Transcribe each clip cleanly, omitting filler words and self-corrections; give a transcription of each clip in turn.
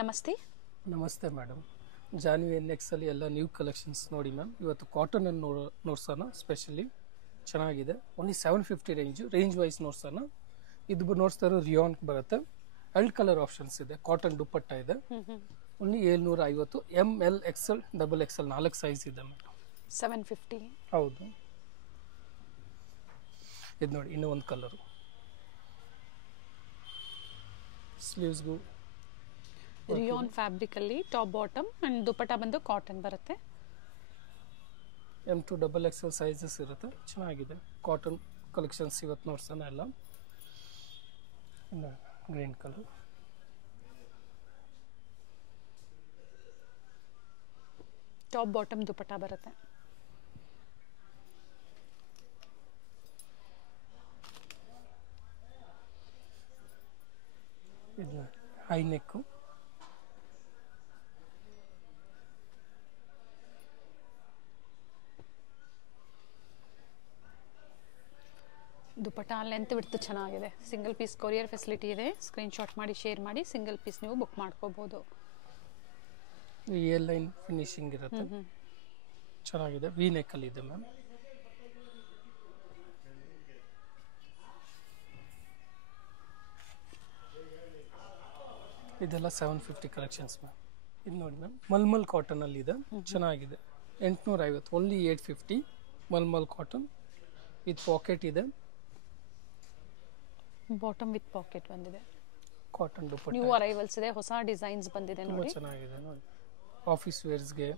ನಮಸ್ತೆ. ನಮಸ್ತೆ madam. Janhvi NX ಅಲ್ಲಿ ಎಲ್ಲ ನ್ಯೂ ಕಲೆಕ್ಷನ್ಸ್ ನೋಡಿ ಮ್ಯಾಮ್. ಇವತ್ತು ಕಾಟನ್ ಅನ್ನು ನೋಡ್ಸೋಣ. ಸ್ಪೆಷಲಿ ಚೆನ್ನಾಗಿದೆ. ಓನ್ಲಿ 750 ರೇಂಜ್ ವೈಸ್ ನೋಡ್ಸೋಣ. ಇದು ನೋಡ್ತಾ ಇರೋ ರಿಯಾನ್ ಬರುತ್ತೆ. ಎಲ್ಡ್ ಕಲರ್ ಆಪ್ಷನ್ಸ್ ಇದೆ. ಕಾಟನ್ ದುಪ್ಪಟ್ಟ ಇದೆ. Only 750. ML XL XXL 4 size ಇದೆ ಮೇಡಮ್. 750. ಹೌದು. ಇದು ನೋಡಿ ಇನ್ನೂ ಒಂದು ಕಲರು. ಸ್ಲೀವ್ಸ್ಗೂ ರಿಯಾನ್ ಫ್ಯಾಬ್ರಿಕ್ ಅಲ್ಲಿ ಟಾಪ್ ಬಾಟಮ್ ಅಂಡ್ ದುಪಟ್ಟ ಬಂದು ಕಾಟನ್ ಬರುತ್ತೆ. M2 XXL ಸೈಜಸ್ ಇರುತ್ತೆ. ಚೆನ್ನಾಗಿದೆ. ಕಾಟನ್ ಕಲೆಕ್ಷನ್ಸ್ ಇವತ್ತು ನೋಡ್ಸೋಣ ಎಲ್ಲ. Green colour, top bottom dupatta ಬರುತ್ತೆ. ಇದು ಹೈ ನೆಕ್ಕು, ದುಪಟ್ಟ ಲೆಂತ್ ಬಿಡ್ತು ಚೆನ್ನಾಗಿದೆ. ಸಿಂಗಲ್ ಪೀಸ್ ಕೊರಿಯರ್ ಫೆಸಿಲಿಟಿ ಇದೆ. ಸ್ಕ್ರೀನ್ ಶಾಟ್ ಮಾಡಿ ಶೇರ್ ಮಾಡಿ ಸಿಂಗಲ್ ಪೀಸ್ ನೀವು ಬುಕ್ ಮಾಡ್ಕೋಬಹುದು. ಎ ಲೈನ್ ಫಿನಿಶಿಂಗ್ ಇರುತ್ತೆ. ಚೆನ್ನಾಗಿದೆ. ವಿ ನೆಕ್ ಅಲ್ಲಿ ಇದೆ ಮ್ಯಾಮ್. ಇದೆಲ್ಲ 750 ಕಲೆಕ್ಷನ್ಸ್ ಮ್ಯಾಮ್. ಇದು ನೋಡಿ ಮ್ಯಾಮ್, ಮಲ್ಮಲ್ ಕಾಟನ್ ಅಲ್ಲಿ ಇದೆ. ಚೆನ್ನಾಗಿದೆ. 850. Only 850 mulmul cotton with pocket ಇದೆ. ಬಾಟಮ್ ವಿತ್ ಪಾಕೆಟ್ ಬಂದಿದೆ. ಕಾಟನ್ ದುಪಟ್ಟ ನ್ಯೂ ಅರೈವಲ್ಸ್ ಇದೆ. ಹೊಸ ಡಿಸೈನ್ಸ್ ಬಂದಿದೆ ತುಂಬಾ ನೋಡಿ. ಚೆನ್ನಾಗಿದೆ ನೋಡಿ. ಆಫೀಸ್ ವೇರ್ಸ್ಗೆ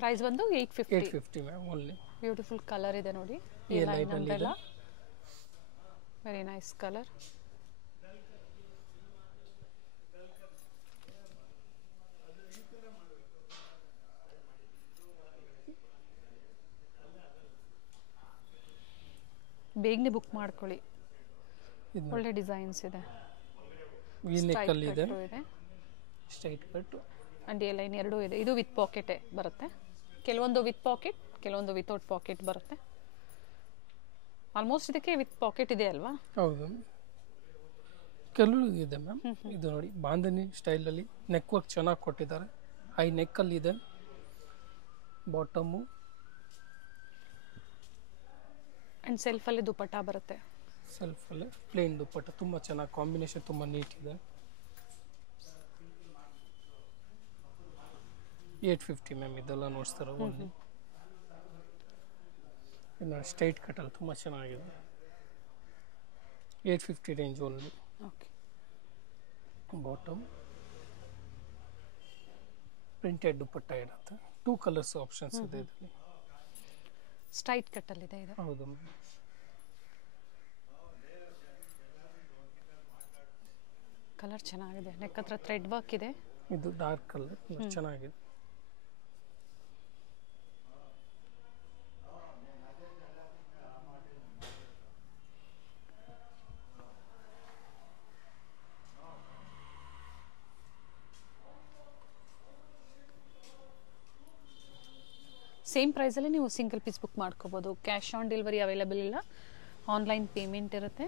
ಪ್ರೈಸ್ ಬಂದು 850 ಮ್ಯಾಮ್. ಓನ್ಲಿ ಬ್ಯೂಟಿಫುಲ್ ಕಲರ್ ಇದೆ ನೋಡಿ. ಈ ಲೈನ್ ಅಲ್ಲಿ ಇದೆ. Very nice colour. ಬೇಗನೆ ಬುಕ್ ಮಾಡ್ಕೊಳ್ಳಿ. ಒಳ್ಳೆ ಡಿಸೈನ್ಸ್ ಇದೆ. ವಿ ನೆಕ್ ಅಲ್ಲಿ ಇದೆ. Straight cut and A line ಎರಡೂ ಇದೆ. ಇದು ವಿತ್ ಪಾಕೆಟ್ ಬರುತ್ತೆ. ಕೆಲವೊಂದು ವಿತ್ ಪಾಕೆಟ್, ಕೆಲವೊಂದು ವಿತೌಟ್ ಪಾಕೆಟ್ ಬರುತ್ತೆ. ಆಲ್ಮೋಸ್ಟ್ ಇದಕ್ಕೆ ವಿತ್ ಪಾಕೆಟ್ ಇದೆ ಅಲ್ವಾ? ಹೌದು. ಕೆಲವು ಇದೆ ಮ್ಯಾಮ್. ಇದು ನೋಡಿ ಬಾಂಧನಿ ಸ್ಟೈಲ್ ಅಲ್ಲಿ ನೆಕ್ ವರ್ಕ್ ಚೆನ್ನಾಗಿ ಕೊಟ್ಟಿದ್ದಾರೆ. ಹೈ ನೆಕ್ ಅಲ್ಲಿ ಇದೆ. ಬಾಟಮು ಅಂಡ್ ಸೆಲ್ಫ್ ಅಲ್ಲಿ ದುಪಟ್ಟ ಬರುತ್ತೆ. ಸೆಲ್ಫ್ ಅಲ್ಲಿ ಪ್ಲೇನ್ ದುಪಟ್ಟ ತುಂಬಾ ಚೆನ್ನಾಗಿ ಕಾಂಬಿನೇಷನ್ ತುಂಬಾ ನೀಟ್ ಇದೆ. 850 ಮ್ಯಾಮ್. ಇದೆಲ್ಲ ನೋಡ್ತಾರೆ ಓನ್ಲಿ. ಇನ್ನು ಸ್ಟ್ರೈಟ್ ಕಟ್ ಅಲ್ಲಿ ತುಂಬಾ ಚೆನ್ನಾಗಿದೆ. 850 range only. Okay. Bottom printed dupatta ಇರುತ್ತೆ. 2 ಕಲರ್ಸ್ ಆಪ್ಷನ್ಸ್ ಇದೆ ಇದರಲ್ಲಿ. ಸ್ಟ್ರೈಟ್ ಕಟ್ ಅಲ್ಲಿ ಇದೆ ಇದು. ಹೌದು. ಕಲರ್ ಚೆನ್ನಾಗಿದೆ. ನೆಕ್ ಹತ್ರ ಥ್ರೆಡ್ ವರ್ಕ್ ಇದೆ. ಇದು ಡಾರ್ಕ್ ಕಲರ್ ಚೆನ್ನಾಗಿದೆ. ಸೇಮ್ ಪ್ರೈಸಲ್ಲಿ ನೀವು ಸಿಂಗಲ್ ಪೀಸ್ ಬುಕ್ ಮಾಡ್ಕೋಬೋದು. ಕ್ಯಾಶ್ ಆನ್ ಡೆಲಿವರಿ ಅವೈಲೇಬಲ್ ಇಲ್ಲ. ಆನ್ಲೈನ್ ಪೇಮೆಂಟ್ ಇರುತ್ತೆ.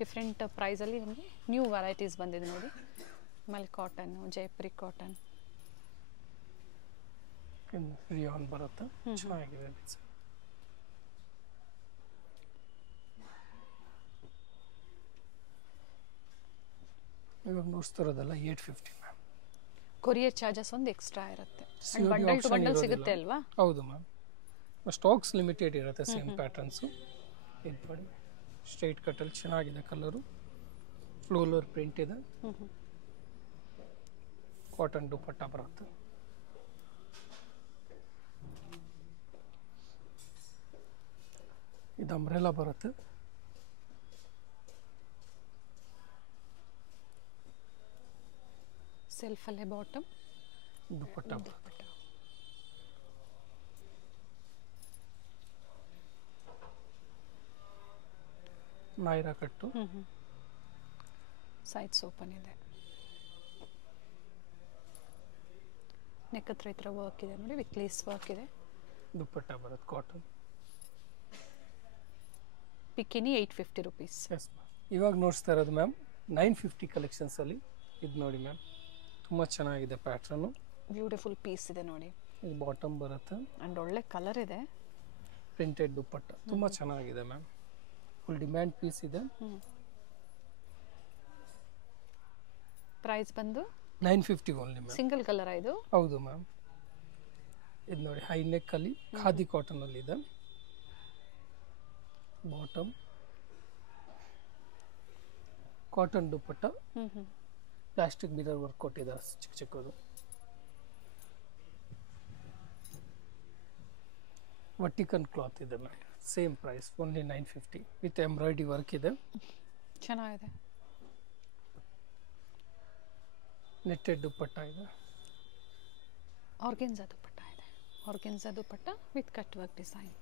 ಡಿಫ್ರೆಂಟ್ ಪ್ರೈಸಲ್ಲಿ ನಿಮಗೆ ನ್ಯೂ ವೆರೈಟೀಸ್ ಬಂದಿದೆ ನೋಡಿ. ಮಲ್ ಕಾಟನ್ನು, ಜೈಪುರಿ ಕಾಟನ್, ರಿಯಾನ್ ಬರುತ್ತೆ. ಚೆನ್ನಾಗಿದೆ. ಇವಾಗ ನೋಡ್ತಿರೋದಲ್ಲ 850 ಮ್ಯಾಮ್. ಕೊರಿಯರ್ ಚಾರ್ಜಸ್ ಒಂದು ಎಕ್ಸ್ಟ್ರಾ ಇರುತ್ತೆ. ಬಂಡಲ್ ಟು ಬಂಡಲ್ ಸಿಗುತ್ತೆ ಅಲ್ವಾ? ಹೌದು ಮ್ಯಾಮ್. ಸ್ಟಾಕ್ಸ್ ಲಿಮಿಟೆಡ್ ಇರುತ್ತೆ. Same patterns. ಇದು ನೋಡಿ ಸ್ಟ್ರೈಟ್ ಕಟ್ಟಲ್ಲಿ ಚೆನ್ನಾಗಿದೆ ಕಲರು. ಫ್ಲೋಲರ್ ಪ್ರಿಂಟ್ ಇದೆ. ಕಾಟನ್ ದುಪಟ್ಟ ಬರುತ್ತೆ. ಇದು ಅಂಬ್ರೆಲಾ ಬರುತ್ತೆ. ಸೆಲ್ಫ್ ಅಲ್ಲೇ ಬಾಟಮ್, ದುಪಟ್ಟ ನಾಯ್ರಾ ಕಟ್ಟು. ಸೈಡ್ಸ್ ಓಪನ್ ಇದೆ. ನೆಕ್ ಹತ್ರ ಈ ಥರ ವರ್ಕ್ ಇದೆ ನೋಡಿ. ವಿತ್ ಲೇಸ್ ವರ್ಕ್ ಇದೆ. ದುಪಟ್ಟ ಬರುತ್ತೆ cotton. Bikini 850 rupees. Yes ma'am. ಇವಾಗ ನೋಡ್ತಾ ಇರೋದು ಮ್ಯಾಮ್ 950 ಕಲೆಕ್ಷನ್ಸಲ್ಲಿ ಇದು ನೋಡಿ ಮ್ಯಾಮ್, ತುಂಬ ಚೆನ್ನಾಗಿದೆ ಪ್ಯಾಟ್ರನ್ನು. ಬ್ಯೂಟಿಫುಲ್ ಪೀಸ್ ಇದೆ ನೋಡಿ. ಇದು ಬಾಟಮ್ ಬರುತ್ತೆ ಆ್ಯಂಡ್ ಒಳ್ಳೆ ಕಲರ್ ಇದೆ. ಪ್ರಿಂಟೆಡ್ ದುಪ್ಪಟ್ಟ ತುಂಬ ಚೆನ್ನಾಗಿದೆ ಮ್ಯಾಮ್. ಫುಲ್ ಡಿಮ್ಯಾಂಡ್ ಪೀಸ್ ಇದೆ. ಪ್ರೈಸ್ ಬಂದು 950 ಓನ್ಲಿ ಮ್ಯಾಮ್. ಸಿಂಗಲ್ ಕಲರ್ ಇದು? ಹೌದು ಮ್ಯಾಮ್. ಇದು ನೋಡಿ ಹೈ ನೆಕ್ಕಲ್ಲಿ ಖಾದಿ ಕಾಟನಲ್ಲಿ ಇದೆ. Bottom cotton dupatta, plastic mirror work ಕೊಟ್ಟಿದ್ದಾರೆ ಚಿಕ್ಕ ಚಿಕ್ಕದು. ವರ್ಟಿಕಲ್ ಕ್ಲಾತ್ ಇದೆ ma'am. Same price only 950 with embroidery work ಇದೆ. ಚೆನ್ನಾಗಿದೆ. ನೆಟ್ಟೆಡ್ ದುಪ್ಪಟ್ಟ ಇದೆ. ಆರ್ಗೆನ್ಜಾ ದುಪ್ಪಟ್ಟ ಇದೆ. Organza dupatta with cut work design.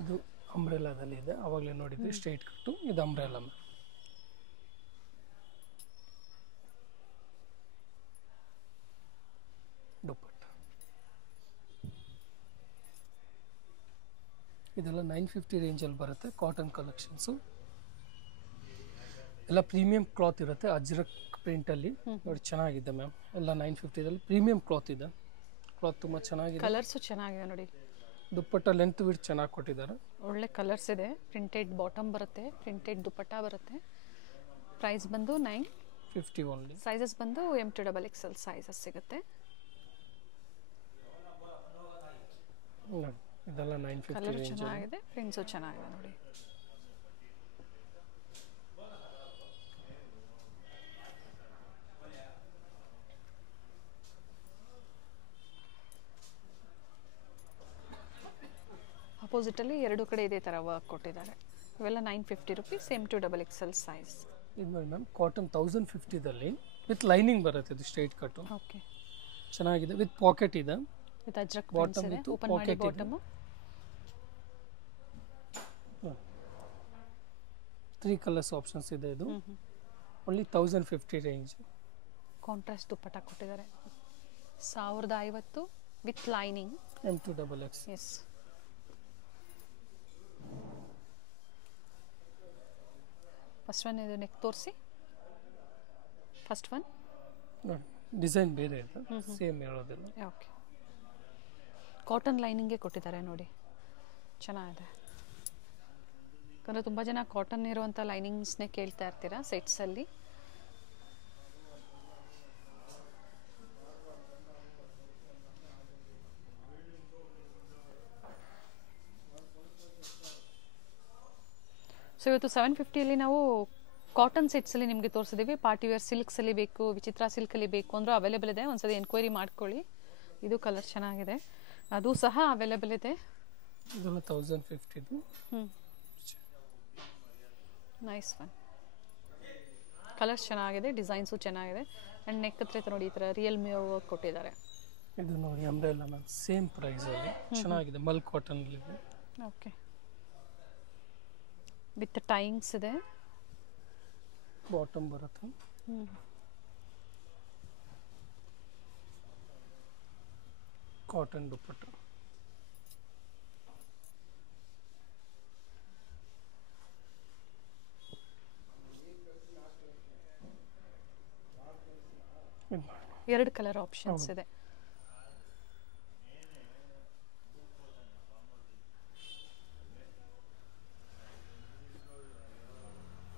ಇದು ಅಂಬ್ರೆಲಾದಲ್ಲಿ ಇದೆ, ಆವಾಗಲೇ ನೋಡಿದ್ವಿ ಸ್ಟ್ರೈಟ್ ಕಟ್ಟು. ಇದು ಅಂಬ್ರೆಲಾ ಮ್ಯಾಮ್. ದುಪ್ಪಟ್ಟ ಇದೆಲ್ಲ 950 ರೇಂಜಲ್ಲಿ ಬರುತ್ತೆ. ಕಾಟನ್ ಕಲೆಕ್ಷನ್ಸು ಎಲ್ಲ ಪ್ರೀಮಿಯಂ ಕ್ಲಾತ್ ಇರುತ್ತೆ. ಅಜ್ರಕ್ ಪ್ರಿಂಟಲ್ಲಿ ನೋಡಿ ಚೆನ್ನಾಗಿದೆ ಮ್ಯಾಮ್. ಎಲ್ಲ 950ದಲ್ಲಿ ಪ್ರೀಮಿಯಂ ಕ್ಲಾತ್ ಇದೆ. ಕ್ಲಾತ್ ತುಂಬ ಚೆನ್ನಾಗಿದೆ. ಕಲರ್ಸು ಚೆನ್ನಾಗಿದೆ ನೋಡಿ. ದುಪ್ಪಟ್ಟ ಲೆಂತ್ ವಿಡ್ತ್ ಚೆನ್ನಾಗಿ ಕೊಟ್ಟಿದ್ದಾರೆ. ಒಳ್ಳೆ ಕಲರ್ಸ್ ಇದೆ. ಪ್ರಿಂಟೆಡ್ ಬಾಟಮ್ ಬರುತ್ತೆ, ಪ್ರಿಂಟೆಡ್ ದುಪ್ಪಟ್ಟ ಬರುತ್ತೆ. ಪ್ರೈಸ್ ಬಂದು 950 ಓನ್ಲಿ. ಸೈಜಸ್ ಬಂದು M to XXL ಸೈಜಸ್ ಸಿಗುತ್ತೆ. ಇದೆಲ್ಲ 950 ಕಲರ್ ರೇಂಜ್. ಚೆನ್ನಾಗಿದೆ, ಪ್ರಿಂಟ್ಸು ಚೆನ್ನಾಗಿದೆ ನೋಡಿ. ಅಪೋಸಿಟಲ್ಲಿ ಎರಡು ಕಡೆ ಇದೇ ಥರ ವರ್ಕ್ ಕೊಟ್ಟಿದ್ದಾರೆ. ಇವೆಲ್ಲ 950 rupees. M to XXL size. ಇದು ನೋಡಿ ಮ್ಯಾಮ್, ಕಾಟನ್ 1050ದಲ್ಲಿ ವಿತ್ ಲೈನಿಂಗ್ ಬರುತ್ತೆ. ಇದು ಸ್ಟ್ರೈಟ್ ಕಟ್ಟು. ಓಕೆ, ಚೆನ್ನಾಗಿದೆ. ವಿತ್ ಪಾಕೆಟ್ ಇದೆ. ವಿತ್ ಅಜ್ರಕ್ ಬಾಟಮ್ ಇದೆ. ವಿತ್ ಓಪನ್ ಮಾಡಿ ಪಾಕೆಟ್ ಇದೆ. ಬಾಟಮ್ 3 ಕಲರ್ಸ್ ಆಪ್ಷನ್ಸ್ ಇದೆ. ಇದು ಓನ್ಲಿ 1050 ರೇಂಜ್. ಕಾಂಟ್ರಾಸ್ಟ್ ದುಪ್ಪಟ್ಟ ಕೊಟ್ಟಿದ್ದಾರೆ. 1050 with lining. M to XXL. Yes. First one ಇದು ನೆಕ್ ತೋರಿಸಿ. ಫಸ್ಟ್ ಒನ್ ನೋಡಿ ಡಿಸೈನ್ ಬೇರೆ ಇದೆ, ಸೇಮ್ ಹೇಳೋದಿಲ್ಲ. ಓಕೆ, ಕಾಟನ್ ಲೈನಿಂಗೇ ಕೊಟ್ಟಿದ್ದಾರೆ ನೋಡಿ. ಚೆನ್ನಾಗಿದೆ. ಯಾಕಂದರೆ ತುಂಬ ಜನ ಕಾಟನ್ ಇರುವಂಥ ಲೈನಿಂಗ್ಸ್ನೇ ಕೇಳ್ತಾ ಇರ್ತೀರಾ ಸೆಟ್ಸಲ್ಲಿ. ಸೊ ಇವತ್ತು 750ಯಲ್ಲಿ ನಾವು ಕಾಟನ್ ಸೆಟ್ಸಲ್ಲಿ ನಿಮಗೆ ತೋರಿಸಿದ್ದೀವಿ. ಪಾರ್ಟಿ ವೇರ್ ಸಿಲ್ಕ್ಸಲ್ಲಿ ಬೇಕು, ವಿಚಿತ್ರ ಸಿಲ್ಕಲ್ಲಿ ಬೇಕು ಅಂದರೂ ಅವೈಲೇಬಲ್ ಇದೆ. ಒಂದ್ಸರಿ ಎನ್ಕ್ವೈರಿ ಮಾಡ್ಕೊಳ್ಳಿ. ಇದು ಕಲರ್ ಚೆನ್ನಾಗಿದೆ, ಅದು ಸಹ ಅವೈಲೇಬಲ್ ಇದೆ. ಇದೆಲ್ಲ 1050. Nice one. ಕಲರ್ಸ್ ಚೆನ್ನಾಗಿದೆ, ಡಿಸೈನ್ಸು ಚೆನ್ನಾಗಿದೆ. ಆ್ಯಂಡ್ ನೆಕ್ ಹತ್ರ ನೋಡಿ ಈ ಥರ ರಿಯಲ್ ಮಿರರ್ ವರ್ಕ್ ಕೊಟ್ಟಿದ್ದಾರೆ. ಇದು ನೋಡಿ ಅಂಬ್ರೆಲಾ ಮ್ಯಾಮ್, ಸೇಮ್ ಪ್ರೈಸಲ್ಲಿ ಚೆನ್ನಾಗಿದೆ. ಮಲ್ ಕಾಟನಲ್ಲಿ. ಓಕೆ, ವಿತ್ ಟೈಯಿಂಗ್ಸ್ ಇದೆ. ಬಾಟಮ್ ಬರುತ್ತೆ. ಕಾಟನ್ ದುಪ್ಪಟ್ಟ. ಎರಡು ಕಲರ್ ಆಪ್ಷನ್ಸ್ ಇದೆ.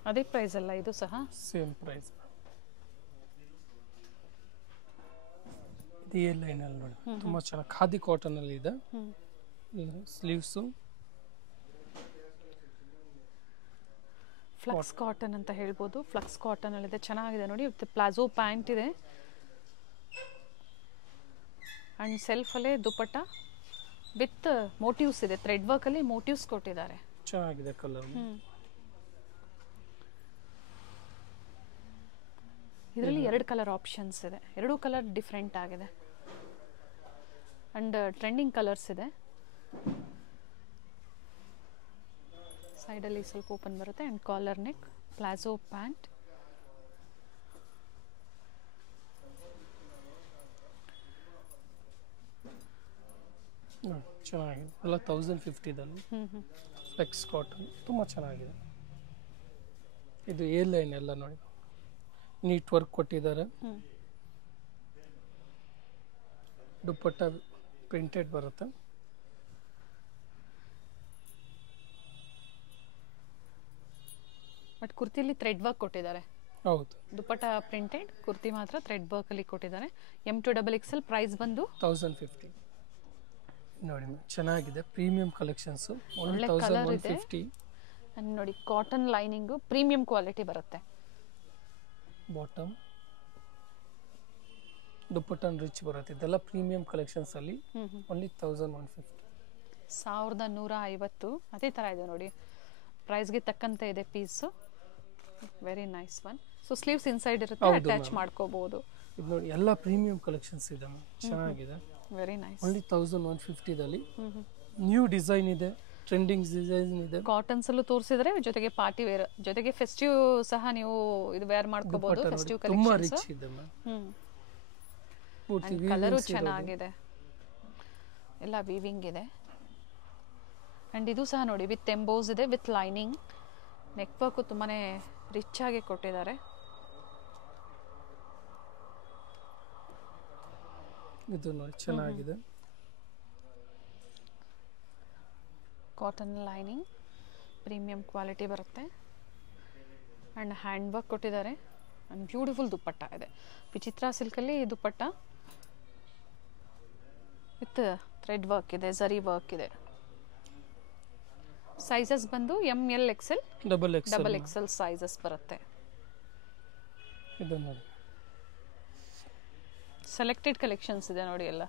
ಅದೇ ಪ್ರೈಸ್ ಅಲ್ಲ ಇದು ಸಹ? Same price. ಇದು ಏರ್ ಲೈನಲ್ಲಿ ನೋಡಿ ತುಂಬ ಚೆನ್ನಾಗಿ ಖಾದಿ ಕಾಟನಲ್ಲಿ ಇದೆ. ಸ್ಲೀವ್ಸು ಫ್ಲಕ್ಸ್ ಕಾಟನ್ ಅಂತ ಹೇಳ್ಬೋದು. ಫ್ಲಕ್ಸ್ ಕಾಟನ್ ಅಲ್ಲಿದೆ, ಚೆನ್ನಾಗಿದೆ ನೋಡಿ. ವಿತ್ ಪ್ಲಾಜೋ ಪ್ಯಾಂಟ್ ಇದೆ ಆ್ಯಂಡ್ ಸೆಲ್ಫಲ್ಲೇ ದುಪ್ಪಟ್ಟ ವಿತ್ ಮೋಟಿವ್ಸ್ ಇದೆ. ಥ್ರೆಡ್ ವರ್ಕಲ್ಲಿ ಮೋಟಿವ್ಸ್ ಕೊಟ್ಟಿದ್ದಾರೆ. ಚೆನ್ನಾಗಿದೆ ಕಲರ್. ಇದರಲ್ಲಿ ಎರಡು ಕಲರ್ ಆಪ್ಷನ್ಸ್ ಇದೆ. ಎರಡೂ ಕಲರ್ ಡಿಫ್ರೆಂಟ್ ಆಗಿದೆ ಆ್ಯಂಡ್ ಟ್ರೆಂಡಿಂಗ್ ಕಲರ್ಸ್ ಇದೆ. ಸೈಡಲ್ಲಿ ಸ್ವಲ್ಪ ಓಪನ್ ಬರುತ್ತೆ and collar neck, palazzo pant. ಚೆನ್ನಾಗಿದೆ. ಎಲ್ಲ 1050ದಲ್ಲಿ ಫ್ಲೆಕ್ಸ್ ಕಾಟನ್ ತುಂಬ ಚೆನ್ನಾಗಿದೆ. ಇದು ಎ ಲೈನ್ ಎಲ್ಲ ನೋಡಿ ನೀಟ್ ವರ್ಕ್ ಕೊಟ್ಟಿದ್ದಾರೆ. ದುಪ್ಪಟ್ಟ ಪ್ರಿಂಟೆಡ್ ಬರುತ್ತೆ. ಬಟ್ ಕುರ್ತಿಲಿ ಥ್ರೆಡ್ ವರ್ಕ್ ಕೊಟ್ಟಿದ್ದಾರೆ. ಹೌದು, ದುಪ್ಪಟ್ಟ ಪ್ರಿಂಟೆಡ್, ಕುರ್ತಿ ಮಾತ್ರ ಥ್ರೆಡ್ ವರ್ಕ್ ಅಲ್ಲಿ ಕೊಟ್ಟಿದ್ದಾರೆ. M2XXL ಪ್ರೈಸ್ ಬಂದು 1050 ನೋಡಿ ಮ್ಯಾಮ್. ಚೆನ್ನಾಗಿದೆ, ಪ್ರೀಮಿಯಂ ಕಲೆಕ್ಷನ್ಸ್. ಒಳ್ಳೆ ಕಲರ್ ಇದೆ. ನೋಡಿ ಕಾಟನ್ ಲೈನಿಂಗ್, ಪ್ರೀಮಿಯಂ ಕ್ವಾಲಿಟಿ ಬರುತ್ತೆ. ಬಾಟಮ್ ದುಪ್ಪಟ್ಟ ರಿಚ್ ಬರುತ್ತೆ. ಇದೆಲ್ಲ ಪ್ರೀಮಿಯಂ ಕಲೆಕ್ಷನ್ಸ್ ಅಲ್ಲಿ ಓನ್ಲಿ 1150. 1150 ಅದೇ ತರ ಇದೆ ನೋಡಿ. ಪ್ರೈಸ್ಗೆ ತಕ್ಕಂತೆ ಇದೆ piece. Very nice one. So sleeves inside ಇರುತ್ತೆ, ಅಟ್ಯಾಚ್ ಮಾಡ್ಕೋಬಹುದು. ಇದು ನೋಡಿ ಎಲ್ಲ ಪ್ರೀಮಿಯಂ ಕಲೆಕ್ಷನ್ಸ್ ಇದೆ, ಚೆನ್ನಾಗಿದೆ. Very nice. ಓನ್ಲಿ 1150 ದಲ್ಲಿ ನ್ಯೂ ಡಿಸೈನ್ ಇದೆ, ಟ್ರೆಂಡಿಂಗ್ ಡಿಸೈನ್ ಇದೆ. ಕಾಟನ್ಸ್ ಅಲ್ಲೂ ತೋರಿಸಿದ್ರೆ, ಜೊತೆಗೆ ಪಾರ್ಟಿ ವೇರ್, ಜೊತೆಗೆ ಫೆಸ್ಟಿವ್ ಸಹ ನೀವು ಇದು ವೇರ್ ಮಾಡ್ಕೋಬಹುದು. ಫೆಸ್ಟಿವ್ ತುಂಬಾ ಕಲೆಕ್ಷನ್ಸ್ ರಿಚ್ ಇದೆ ಮ್ಯಾಮ್. ಕಲರು ಚೆನ್ನಾಗಿದೆ, ಎಲ್ಲ ವೀವಿಂಗ್ ಇದೆ. ಅಂಡ್ ಇದು ಸಹ ನೋಡಿ ವಿತ್ ಎಂಬೋಸ್ ಇದೆ, ವಿತ್ ಲೈನಿಂಗ್. ನೆಕ್ ವರ್ಕ್ ತುಂಬಾನೇ ರಿಚ್ ಆಗಿ ಕೊಟ್ಟಿದ್ದಾರೆ. ಇದು ನೋಡಿ ಚೆನ್ನಾಗಿದೆ. ಕಾಟನ್ ಲೈನಿಂಗ್, ಪ್ರೀಮಿಯಂ ಕ್ವಾಲಿಟಿ ಬರುತ್ತೆ. ಅಂಡ್ ಹ್ಯಾಂಡ್ ವರ್ಕ್ ಕೊಟ್ಟಿದ್ದಾರೆ. ಅಂಡ್ ಬ್ಯೂಟಿಫುಲ್ ದುಪ್ಪಟ್ಟ ಇದೆ. ವಿಚಿತ್ರ ಸಿಲ್ಕಲ್ಲಿ ದುಪ್ಪಟ್ಟ ವಿತ್ ಥ್ರೆಡ್ ವರ್ಕ್ ಇದೆ, ಜರಿ ವರ್ಕ್ ಇದೆ. ಸೈಜಸ್ ಬಂದು MLXL ಡಬಲ್ XL ಸೈಜಸ್ ಬರುತ್ತೆ. ಇದು ನೋಡಿ ಸೆಲೆಕ್ಟೆಡ್ ಕಲೆಕ್ಷನ್ಸ್ ಇದೆ ನೋಡಿ ಎಲ್ಲ.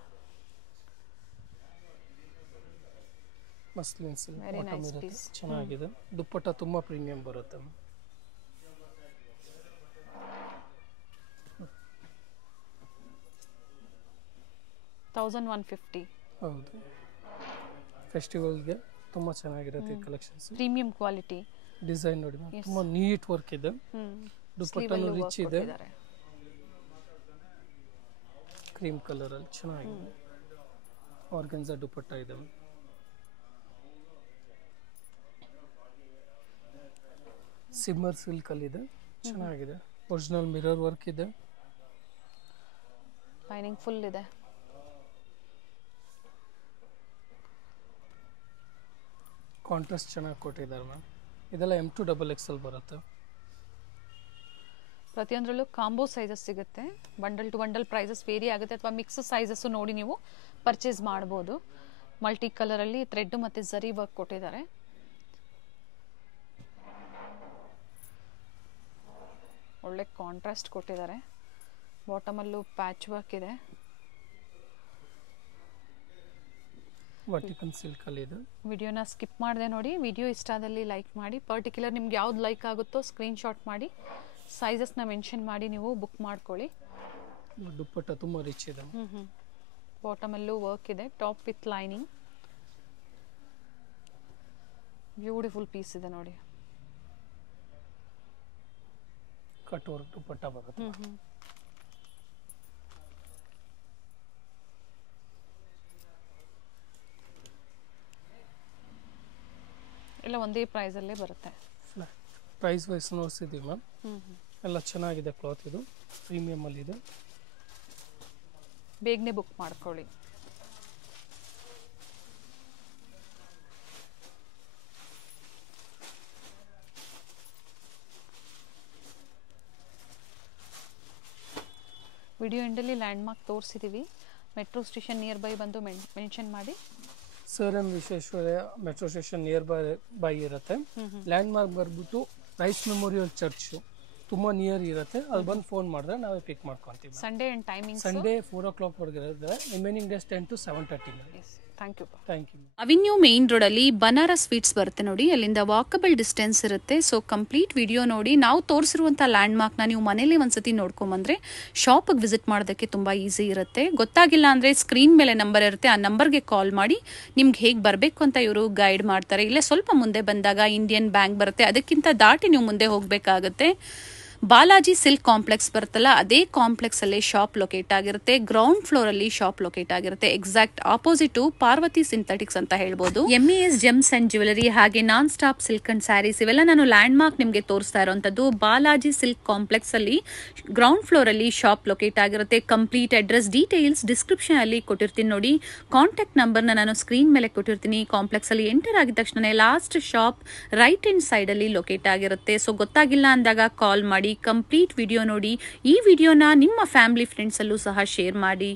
Muslin silk very bottom nice ಇರುತ್ತೆ, ಪೀಸ್. ಚೆನ್ನಾಗಿದೆ. ದುಪ್ಪಟ್ಟ ತುಂಬಾ ಪ್ರೀಮಿಯಂ ಬರುತ್ತೆ. 1150. ಹೌದು, ಫೆಸ್ಟಿವಲ್ಗೆ ತುಂಬಾ ಚೆನ್ನಾಗಿರುತ್ತೆ ಕಲೆಕ್ಷನ್ಸ್. ಪ್ರೀಮಿಯಂ ಕ್ವಾಲಿಟಿ ಡಿಸೈನ್ ನೋಡಿ ಮ್ಯಾಮ್, ತುಂಬಾ ನೀಟ್ ವರ್ಕ್ ಇದೆ. ದುಪ್ಪಟ್ಟನು ರಿಚ್ ಇದೆ, ಕ್ರೀಮ್ ಕಲರ್ ಅಲ್ಲಿ ಚೆನ್ನಾಗಿದೆ. ಆರ್ಗನ್ಜಾ ದುಪ್ಪಟ್ಟ ಇದೆ. ಸಿಮ್ಮರ್ ಸಿಲ್ಕ್ ಅಲ್ಲಿ ಇದೆ, ಚೆನ್ನಾಗಿದೆ. ಒರಿಜಿನಲ್ ಮಿರರ್ ವರ್ಕ್ ಇದೆ, ಲೈನಿಂಗ್ ಫುಲ್ ಇದೆ. ಕಾಂಟ್ರಾಸ್ಟ್ ಚೆನ್ನಾಗಿ ಕೊಟ್ಟಿದ್ದಾರೆ ಮ್ಯಾಮ್. ಇದೆಲ್ಲ M2XXL ಬರುತ್ತೆ. ಪ್ರತಿಯೊಂದರಲ್ಲೂ ಕಾಂಬೋ ಸೈಜಸ್ ಸಿಗುತ್ತೆ. Bundle to bundle prices vary ಆಗುತ್ತೆ, ಅಥವಾ ಮಿಕ್ಸ್ ಸೈಜಸ್ ನೋಡಿ ನೀವು ಪರ್ಚೇಸ್ ಮಾಡ್ಬೋದು. ಮಲ್ಟಿ ಕಲರ್ ಅಲ್ಲಿ ಥ್ರೆಡ್ ಮತ್ತೆ ಜರಿ ವರ್ಕ್ ಕೊಟ್ಟಿದ್ದಾರೆ. ಒಳ್ಳೆ ಕಾಂಟ್ರಾಸ್ಟ್ ಕೊಟ್ಟಿದ್ದಾರೆ. ಬಾಟಮ್ ಅಲ್ಲೂ ಪ್ಯಾಚ್ ವರ್ಕ್ ಇದೆ. ವರ್ಟಿಕಲ್ ಸಿಲ್ಕ್ ಅಲ್ಲಿ ಇದೆ. ವಿಡಿಯೋನ ಸ್ಕಿಪ್ ಮಾಡದೆ ನೋಡಿ. ವಿಡಿಯೋ ಇಷ್ಟ ಆದಲ್ಲಿ ಲೈಕ್ ಮಾಡಿ. ಪರ್ಟಿಕ್ಯುಲರ್ ನಿಮ್ಗೆ ಯಾವ್ದು ಲೈಕ್ ಆಗುತ್ತೋ ಸ್ಕ್ರೀನ್ ಶಾಟ್ ಮಾಡಿ ಸೈಜಸ್ನ ಮೆನ್ಷನ್ ಮಾಡಿ ನೀವು ಬುಕ್ ಮಾಡ್ಕೊಳ್ಳಿ. ದುಪ್ಪಟ್ಟ ತುಂಬಾ ರಿಚ್ ಇದೆ. ಬಾಟಮ್ ಅಲ್ಲೂ ವರ್ಕ್ ಇದೆ, top with lining. Beautiful piece ಇದೆ ನೋಡಿ. ಕಟ್ ವರ್ಕ್ ದುಪ್ಪಟ್ಟ ಬರುತ್ತೆ. ಎಲ್ಲ ಒಂದೇ ಪ್ರೈಸ್ ಅಲ್ಲೇ ಬರುತ್ತೆ. ಪ್ರೈಸ್ ವೈಸ್ ನೋಡ್ಸಿದೀವಿ ಮ್ಯಾಮ್. ಎಲ್ಲ ಚೆನ್ನಾಗಿದೆ ಕ್ಲಾತ್. ಇದು ಪ್ರೀಮಿಯಂ ಅಲ್ಲಿ ಇದೆ. ಬೇಗನೆ ಬುಕ್ ಮಾಡ್ಕೊಳ್ಳಿ. ವಿಡಿಯೋ ಎಂಡಲ್ಲಿ ಲ್ಯಾಂಡ್ ಮಾರ್ಕ್ ತೋರಿಸಿದೀವಿ. ಮೆಟ್ರೋ ಸ್ಟೇಷನ್ ನಿಯರ್ ಬೈ ಬಂದು ಮೆನ್ಷನ್ ಮಾಡಿ. Sir M Visvesvaraya metro station nearby ಇರುತ್ತೆ. ಲ್ಯಾಂಡ್ ಮಾರ್ಕ್ ಬರ್ಬಿಟ್ಟು ರೈಸ್ ಮೆಮೋರಿಯಲ್ ಚರ್ಚ್ ತುಂಬಾ ನಿಯರ್ ಇರುತ್ತೆ. ಅಲ್ಲಿ ಬಂದು ಫೋನ್ ಮಾಡಿದ್ರೆ ನಾವೇ ಪಿಕ್ ಮಾಡ್ಕೊಂತೀವಿ. Sunday and timing Sunday 4 o'clock ವರೆಗೆ ಇರುತ್ತೆ. Remaining days 10 to 7:30. Thank you. Avenue main road ಅಲ್ಲಿ ಬನಾರಸ್ ಸ್ವೀಟ್ಸ್ ಬರುತ್ತೆ ನೋಡಿ. ಅಲ್ಲಿಂದ ವಾಕಬಲ್ ಡಿಸ್ಟೆನ್ಸ್ ಇರುತ್ತೆ. ಸೊ ಕಂಪ್ಲೀಟ್ ವಿಡಿಯೋ ನೋಡಿ. ನಾವು ತೋರಿಸಿರುವಂತಹ ಲ್ಯಾಂಡ್ ಮಾರ್ಕ್ ನ ನೀವು ಮನೇಲಿ ಒಂದ್ಸತಿ ನೋಡ್ಕೊಂಬಂದ್ರೆ ಶಾಪ್ ವಿಸಿಟ್ ಮಾಡೋದಕ್ಕೆ ತುಂಬಾ ಈಸಿ ಇರುತ್ತೆ. ಗೊತ್ತಾಗಿಲ್ಲ ಅಂದ್ರೆ ಸ್ಕ್ರೀನ್ ಮೇಲೆ ನಂಬರ್ ಇರುತ್ತೆ, ಆ ನಂಬರ್ಗೆ ಕಾಲ್ ಮಾಡಿ ನಿಮ್ಗೆ ಹೇಗೆ ಬರಬೇಕು ಅಂತ ಇವರು ಗೈಡ್ ಮಾಡ್ತಾರೆ. ಇಲ್ಲೇ ಸ್ವಲ್ಪ ಮುಂದೆ ಬಂದಾಗ ಇಂಡಿಯನ್ ಬ್ಯಾಂಕ್ ಬರುತ್ತೆ, ಅದಕ್ಕಿಂತ ದಾಟಿ ನೀವು ಮುಂದೆ ಹೋಗಬೇಕಾಗುತ್ತೆ. ಬಾಲಾಜಿ ಸಿಲ್ಕ್ ಕಾಂಪ್ಲೆಕ್ಸ್ ಬರುತ್ತಲ್ಲ ಅದೇ ಕಾಂಪ್ಲೆಕ್ಸ್ ಅಲ್ಲಿ ಶಾಪ್ ಲೊಕೇಟ್ ಆಗಿರುತ್ತೆ. ಗ್ರೌಂಡ್ ಫ್ಲೋರ್ ಅಲ್ಲಿ ಶಾಪ್ ಲೊಕೇಟ್ ಆಗಿರುತ್ತೆ. ಎಕ್ಸಾಕ್ಟ್ ಆಪೋಸಿಟ್ ಪಾರ್ವತಿ ಸಿಂಥೆಟಿಕ್ಸ್ ಅಂತ ಹೇಳ್ಬೋದು. MES ಜೆಮ್ಸ್ ಅಂಡ್ ಜ್ಯುವೆಲರಿ ಹಾಗೆ non stop silk and saris ಇವೆಲ್ಲ ನಾನು ಲ್ಯಾಂಡ್ ಮಾರ್ಕ್ ನಿಮಗೆ ತೋರಿಸ್ತಾ ಇರುವಂತದ್ದು. ಬಾಲಾಜಿ ಸಿಲ್ಕ್ ಕಾಂಪ್ಲೆಕ್ಸ್ ಅಲ್ಲಿ ಗ್ರೌಂಡ್ ಫ್ಲೋರ್ ಅಲ್ಲಿ ಶಾಪ್ ಲೊಕೇಟ್ ಆಗಿರುತ್ತೆ. ಕಂಪ್ಲೀಟ್ ಅಡ್ರೆಸ್ ಡೀಟೇಲ್ಸ್ ಡಿಸ್ಕ್ರಿಪ್ಷನ್ ಅಲ್ಲಿ ಕೊಟ್ಟಿರ್ತೀನಿ ನೋಡಿ. ಕಾಂಟ್ಯಾಕ್ಟ್ ನಂಬರ್ ನಾನು ಸ್ಕ್ರೀನ್ ಮೇಲೆ ಕೊಟ್ಟಿರ್ತೀನಿ. ಕಾಂಪ್ಲೆಕ್ಸ್ ಅಲ್ಲಿ ಎಂಟರ್ ಆಗಿದ ತಕ್ಷಣ last shop right hand side ಅಲ್ಲಿ ಲೊಕೇಟ್ ಆಗಿರುತ್ತೆ. ಸೊ ಗೊತ್ತಾಗಿಲ್ಲ ಅಂದಾಗ ಕಾಲ್ ಮಾಡಿ, ಕಂಪ್ಲೀಟ್ ವಿಡಿಯೋ ನೋಡಿ. ಈ ವಿಡಿಯೋನ ನಿಮ್ಮ ಫ್ಯಾಮಿಲಿ ಫ್ರೆಂಡ್ಸ್ ಅಲ್ಲೂ ಸಹ ಶೇರ್ ಮಾಡಿ.